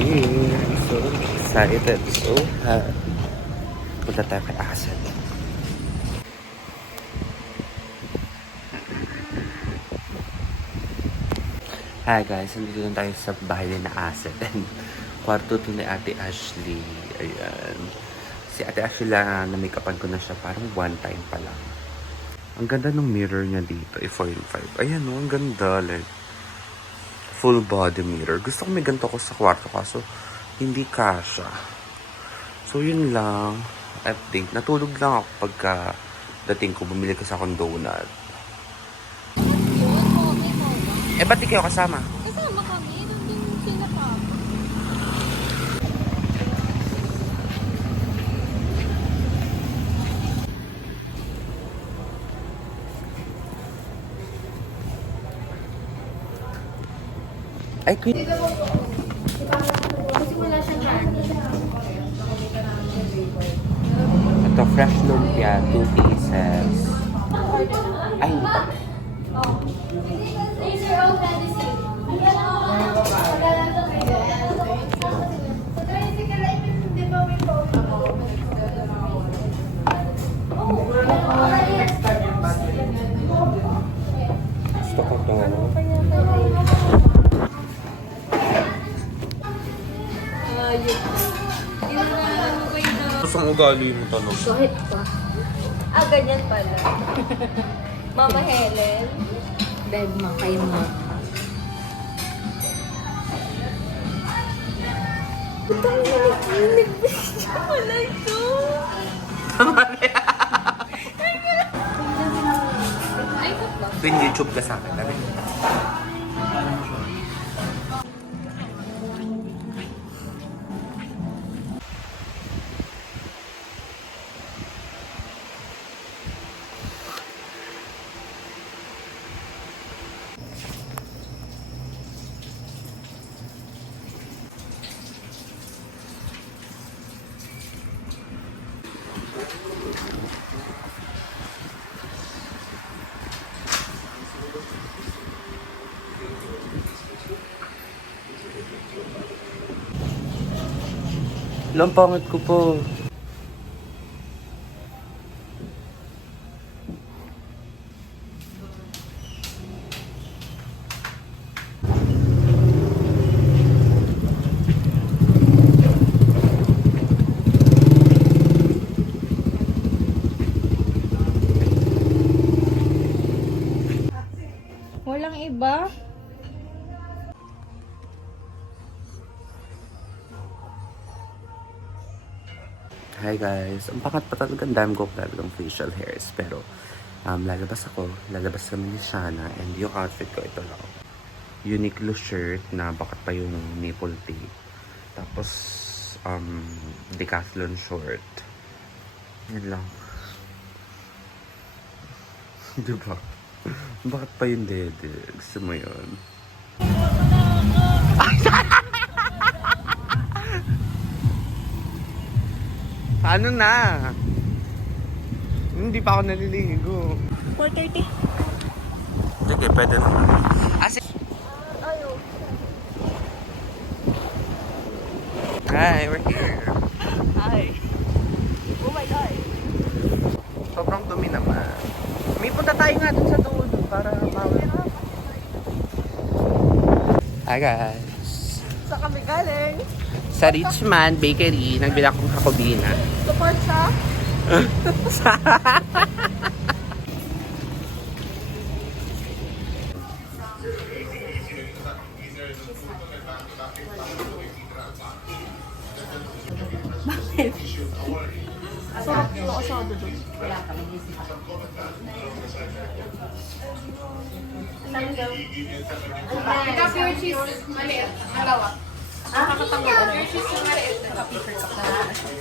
here. So excited. So punta tayo kay Asad. Hi guys, nandito lang tayo sa bahay na Asad. Kwarto to ni Ate Ashley. Ayan. Si Ate Ashley lang, na-makeupan ko na siya parang one time pa lang. Ang ganda ng mirror niya dito, 4.5. Ayan o, ang ganda. Like, full body mirror. Gusto ko may ganito ko sa kwarto kaso hindi kasha. So yun lang. Update. Natulog lang ako pagka dating ko, bumili ko sa akong donut. Eh, ba't di kayo kasama? Kasama kami. Nandun sila pa. Ay, queen. Kasi wala siyang kanin. Ito, fresh lumpia, 2 pieces. Ay, hindi pa. Gusto ko to. Gusto kong ugali mo tanong. Kahit pa. Ganyan pala. Mama Helen. Dead ma, kayo ma. Putang nag-video pala ito. Ay, ba? Twin YouTube ka sa akin. Dami. Lampangat ko po. Walang iba? Hi guys, ang pangat pa talaga, ang dami ko talagang facial hairs, pero lalabas ako, lalabas kami ni Shana, and yung outfit ko ito lang. Uniqlo shirt na bakat pa yung nipple tape, tapos Decathlon short. Yan lang. Diba? Bakat pa yung dede, gusto mo yun? Ano na? Hindi pa ako naliligo. 4:30. Sige, pwede na. Ayaw. Hi, we're here. Hi. Oh my God. Sobrang dumi naman. May punta tayo nga dun sa dulo para mawala. Hi guys. Sa kami galing. Sa Richman Bakery, nagbila akong kakobina. Support siya. Bakit? Sarap yung asado doon. Ikaw pure cheese, maliit. Dalawa. Nakakatanggol. Pure cheese yung maliit. Naka-prefer ka pa.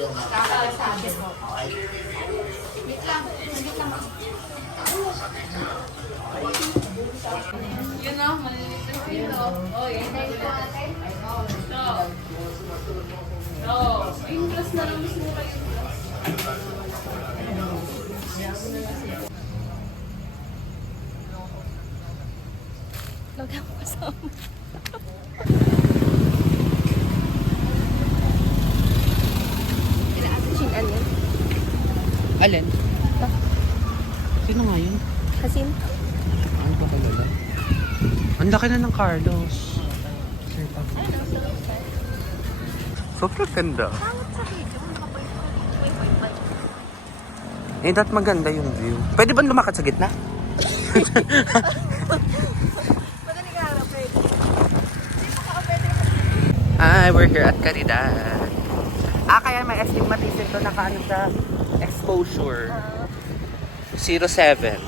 Kakalasado mo. Wait lang. Wait lang. Yun o, maliliit na silo. Oh, yun. No. Yung glass na lang mas mura yun. Lagyan mo kasama. Alin? Sino nga yun? Kasi, Ano ba talaga? Ang laki na ng Carlos. Sobrang ganda. Eh, dat maganda yung view. Pwede ba lumakad sa gitna? Hi, we're here at Caridad. Kaya may astigmatism to, nakaano sa exposure. 07.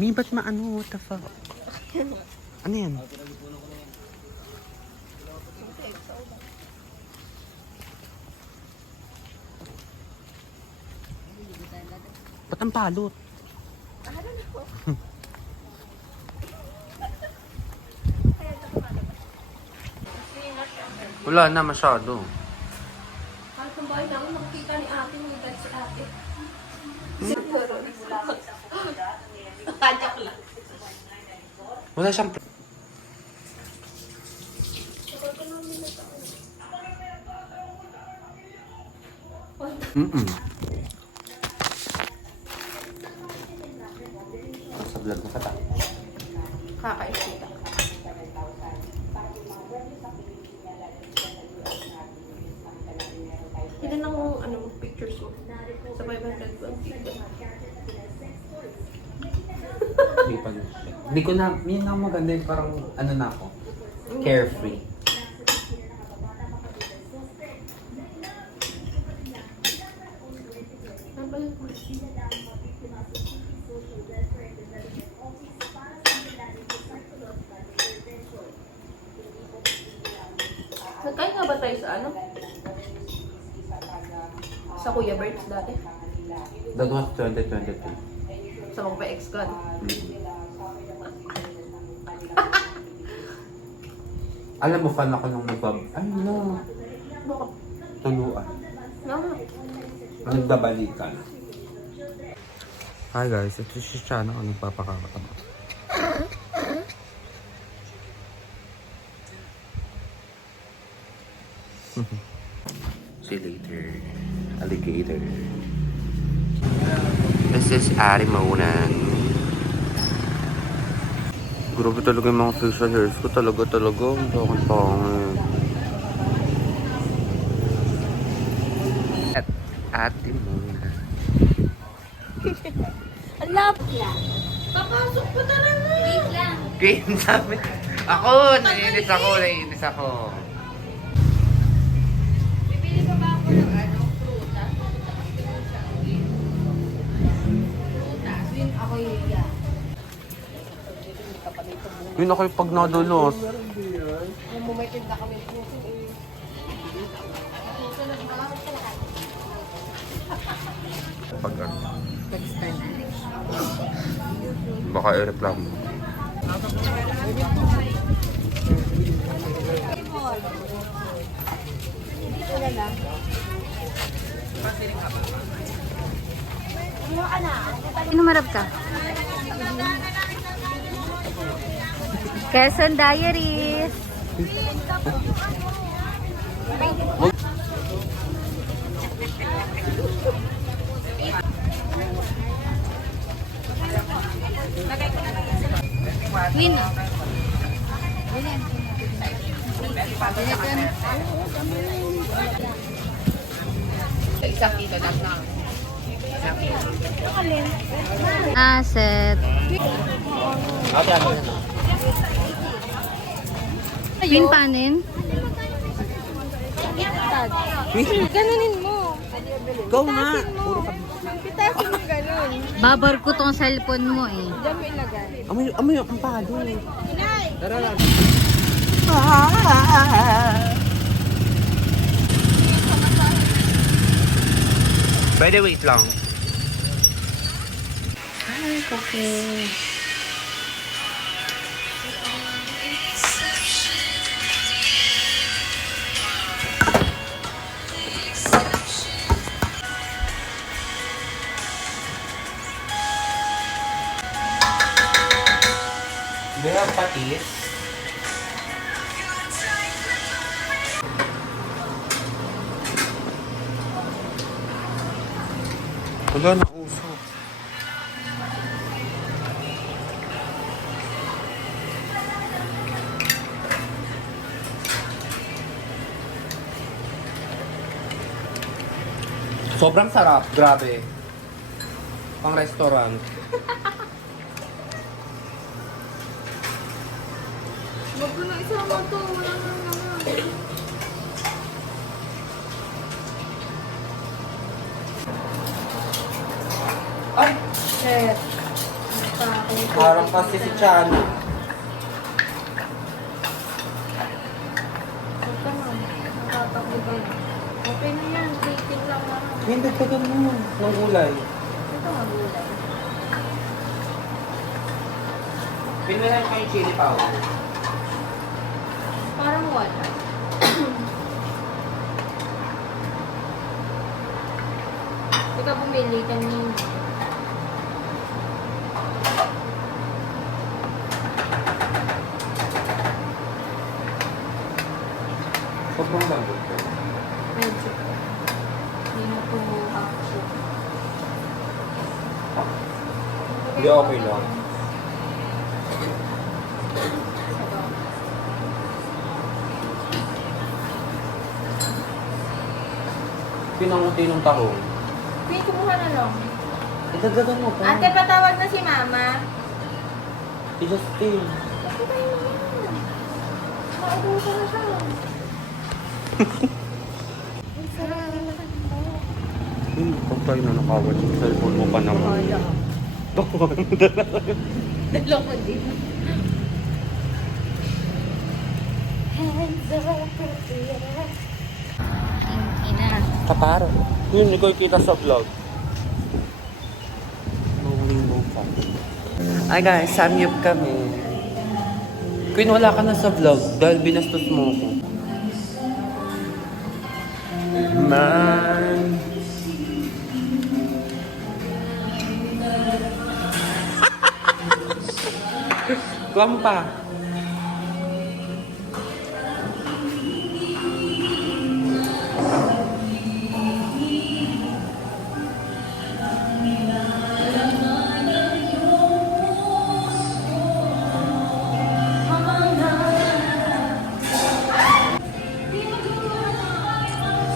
Mi, ba't maano? What the fuck? Ano yan? Ba't ang palot? Wala na masyado. kahit ang bahay namin, nakikita ni ate, may dad si ate. Tajak lang. Wala siyang... Sa vlog mo ka ta. Kakaisita. Ilan ang pictures mo? Sa 520. Hindi pa na siya. Hindi ko na, yun ang maganda yung parang ano na ako. Carefree. Nagkain nga ba tayo sa Sa Kuya Berts dati? That was 2022. Sa mga ex-con. Alam mo, fan ako nung nagbab... Ay, no. Bakit? Tuluan. No. Nagbabalikan. Hi guys, ito si Shana ang nagpapakakatama. See you later, alligator. This is Arimanan. Grabe talaga yung mga facial hairs ko. Talaga. Ang pangit. At Arimona. Alap! Papasok pa talaga! Wait lang! Game sabi. Naiinis ako. Bibili pa ba ako ng prutas? Prutas? Yun ako iya. Yun ako yung pag nadulos. Yung mumitin na kami po. Pag baka i-reklamo. Inumarap ka? Quezon Diaries. Winnie. Isang kilo na na. Asset. Pin panin. Ganunin mo. Go nga! Pitasin mo ganun. Babar ko tong cellphone mo eh. Diyan mo ilagay. Amoy yung ampado. Tara lang. Pwede wait lang. Ay, okay. Do you have patis? Wala na uso. Sobrang sarap. Grabe. Pang restaurant. Wag ko na isama to. Wala na naman. Ay! Shit. Parang kasi si Chano. Huwag ka na. Nakatakbo ka na. Okay na yan. Plating lang na. Hindi ka ganun ng gulay. Ito magulay. Pinilhan ko yung chili powder. Parang wala. Ikaw bumili kanina. Sobrang lambot ko. Medyo. Hindi na po half cook. Hindi, okay lang. Sabaw. Pinanguti ng tahong. Wait, kumuha na lang. Idagdagan mo pa. Ate, patawag na si Mama. Si Justin. Bakit tayo naman? Maubusan na siya. Ang sarap na naman mo. Hindi ko tayo na nakawal yung cellphone mo pa naman. Wala. Dalo ko din. Hands up, yeah. Ina. Kaparo. Yun, hindi ko kita sa vlog. Rainbow pa. Ay guys, samyup kami. Queen, wala ka na sa vlog dahil binastos mo ko. Man. Kuwam pa.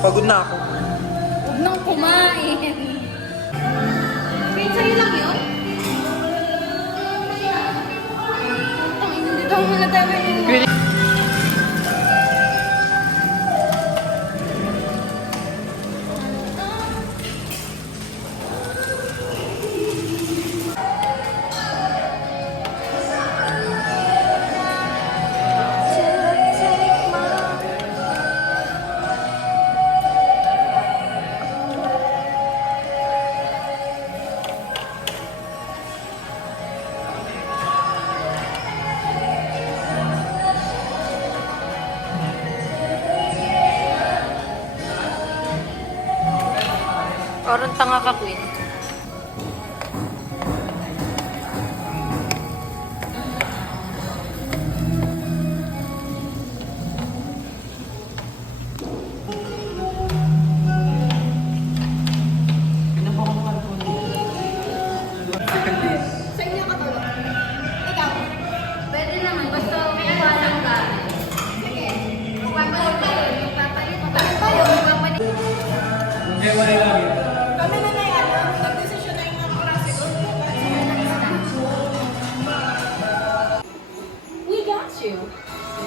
Pagod na ako. Huwag nang kumain. Wait, sa'yo lang yun? Dito muna tayo yung... Parang tanga ka, Queen. Sa inyo ka tulog. Ikaw. Pwede naman, basta may walang gamit. Sige. Magpapalit tayo. Magpapalit. Magpapalit tayo. Magpapalit. Kami na nag-desisyon na yung mga oras. We got you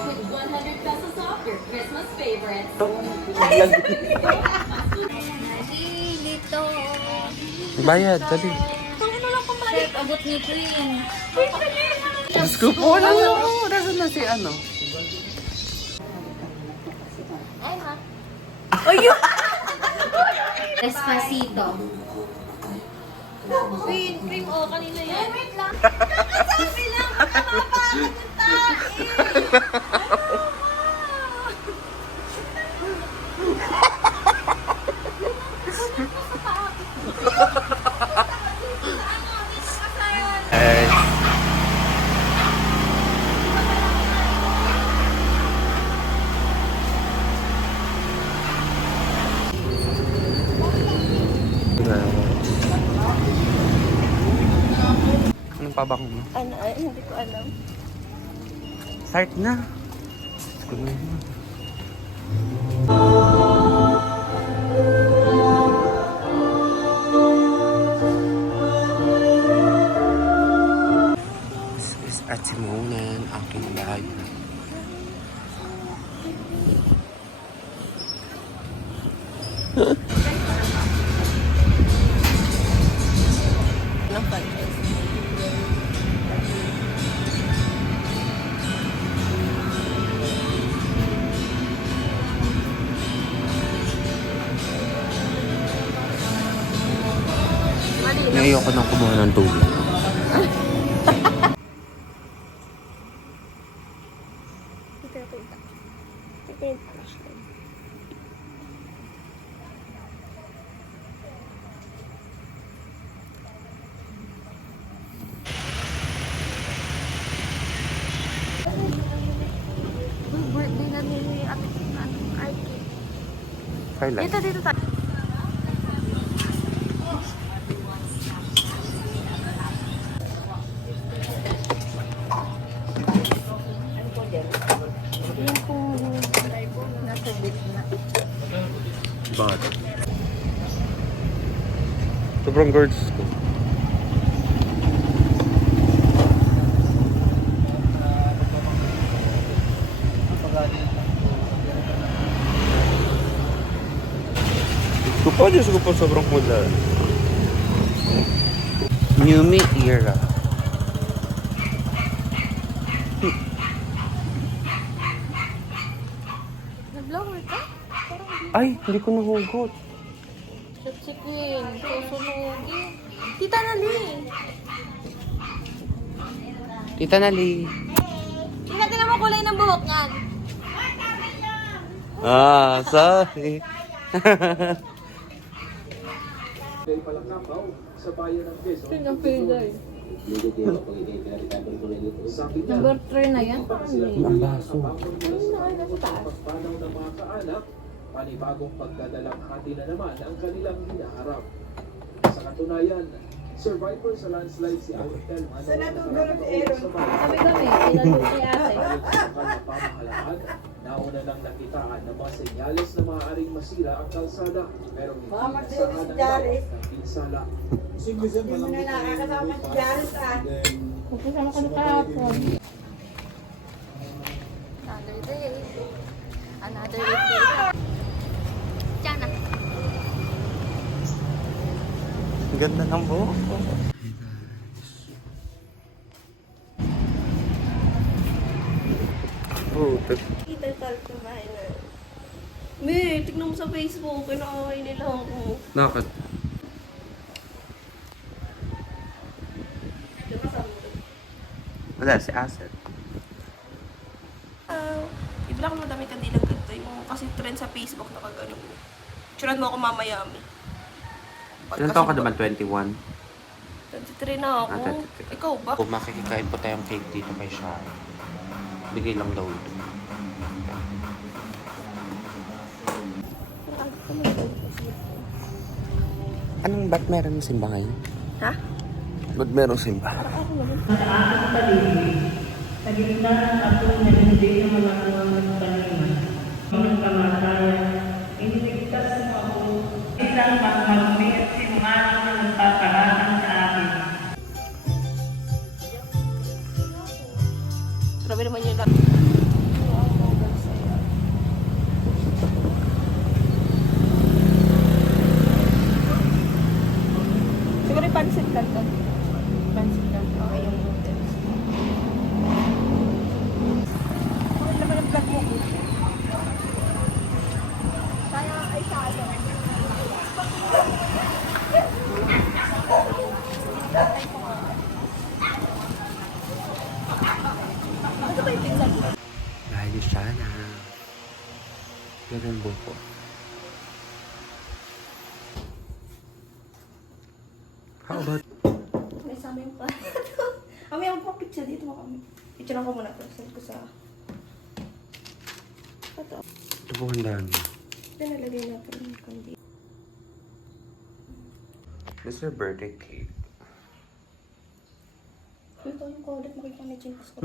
with 100 pesos off your Christmas favorites. Dito. Bayad, dali. Chef, abot ni Queen. Diyos ko po, nasa na si ano? Ay, ma. Despacito. Queen, cream, oh, kanina yan. Wait lang. Kakasabi lang. Nakapagod yung tae. pabango mo? Ano, ay, hindi ko alam. Start na. Let's go na yun. This is Atimonan, aking bayan. Ng franchise. Ngayon ako nang kumuha ng tubig. Ito yung passion. Birthday na ni Ate Arky. Kailan? Dito tayo. Yung kung nasa gitna. Bad. Sobrang gorgeous ko. Diyos ko po sobrang mula. New Me era. Nag-blower ka? Ay, hindi ko nahugot. Si Queen, susunugin. Tita Nali! Tita Nali. Tingnan din naman kulay ng buhok niyan. Ah, sorry. Number 3 na yan. Ang baso. Panibagong pagdadalamhati na naman ang kanilang hinaharap. Sa katunayan, survivor sa landslide si Aurel Sabi kami, pinalun kay ate. sa pamahalaan, nauna nang nakitaan ng mga senyales na maaaring masira ang kalsada pero hindi nasahan ng dawat ng pinsala. Magkasama ka na kahapon. Another day. Another day. Diyan na. Ang ganda ng buhok ko. Puto. Kita tayo kumain na. May, tignan mo sa Facebook. Kinakain nila ako. Nakit. Wala, si Asset. I-block mo dami kandilang ganito. Yung kasi trend sa Facebook na kagano. Tsuran mo ako mamayami. Ilan taon ka naman? 21? 23 na ako. 23. Ikaw ba? Kung makikikain po tayong cake dito kay Shara. Bigay lang daw ito. Anong ba't meron simba ngayon? Ha? Ba't meron simba? Grabe naman yun lang. Siguro yung pansit canton. Pansit canton. Okay yung noodles. Bakit naman ang vlog mo? Kaya ay sa ano. Ano ba yung pizza mo? Dahil siya na. Ganun buko. How about... May sama yung pa. Kami ang pa picture dito mo kami. Picture lang ko muna. Send ko sa... Ito. Ito po ang dami. Pinalagay natin yung kandi. This is your birthday cake. Ito yung kalat, makikita ni James ko.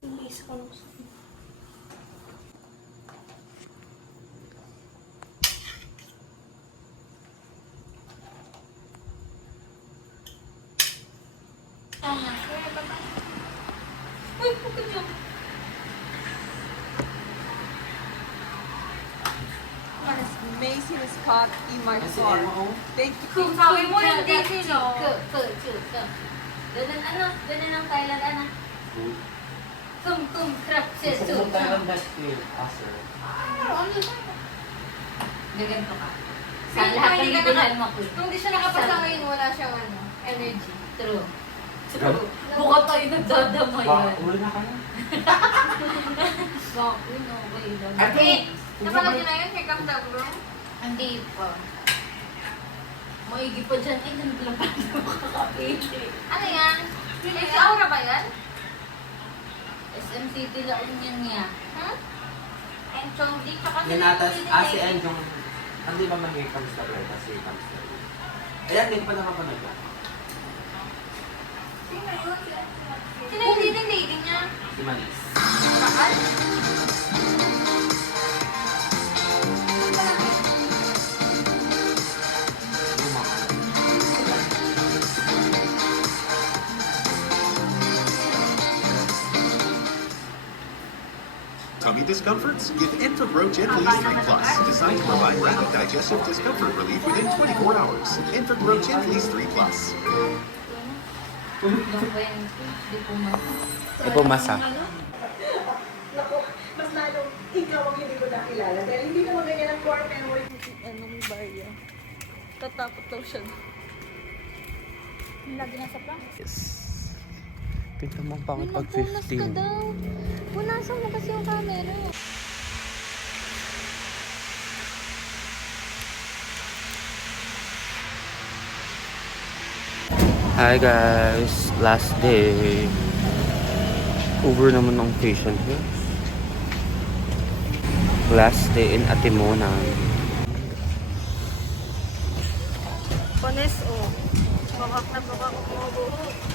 Base ka lang sa Macy's Scott E-Mart Store. Thank you. Kung sabi mo hindi sino. Ganun ang Thailand, ano? Kum, crab, sesu. Gaganto ka. Sa lahat ng bibilhan mo ko. Kung di siya nakapasa ngayon, wala siyang energy. True. Buka tayo nagdadama yan. Ulo na kayo. Bakit? No way lang. Napanood niyo na yun? Here Comes the Groom? Hindi pa. Maigi pa dyan. Ay, nandun pa na makakapili. Ano yan? May aura ba yan? SM City La Union niya. And Chongdi, tsaka Ninatas, si Enjong, hindi ba mag-here comes the girl? Kasi comes the girl. Ayan, hindi ko pa nakapanood ko. Sino yung leading lady niya? Si Manis. Bakal? Yung mga. Tummy discomforts? Give Entogro Gently 3 Plus, designed to provide rapid digestive discomfort relief within 24 hours. Entogro Gently 3 Plus. Yung 20, di pumasa. E pumasa. Naku, mas lalong ikaw ang hindi ko nakilala. Dahil hindi naman ganyan ang core memory. Anong barya? Tatakot daw siya. Lagi nasa prank. Yes. Tingnan mo ang pangit pag Punas ka 15. daw. Punasan mo kasi yung camera. Hi guys, last day. Over naman ang facial here. Last day in Atimona. Pones, oh. Bakak na bakak mo buhok.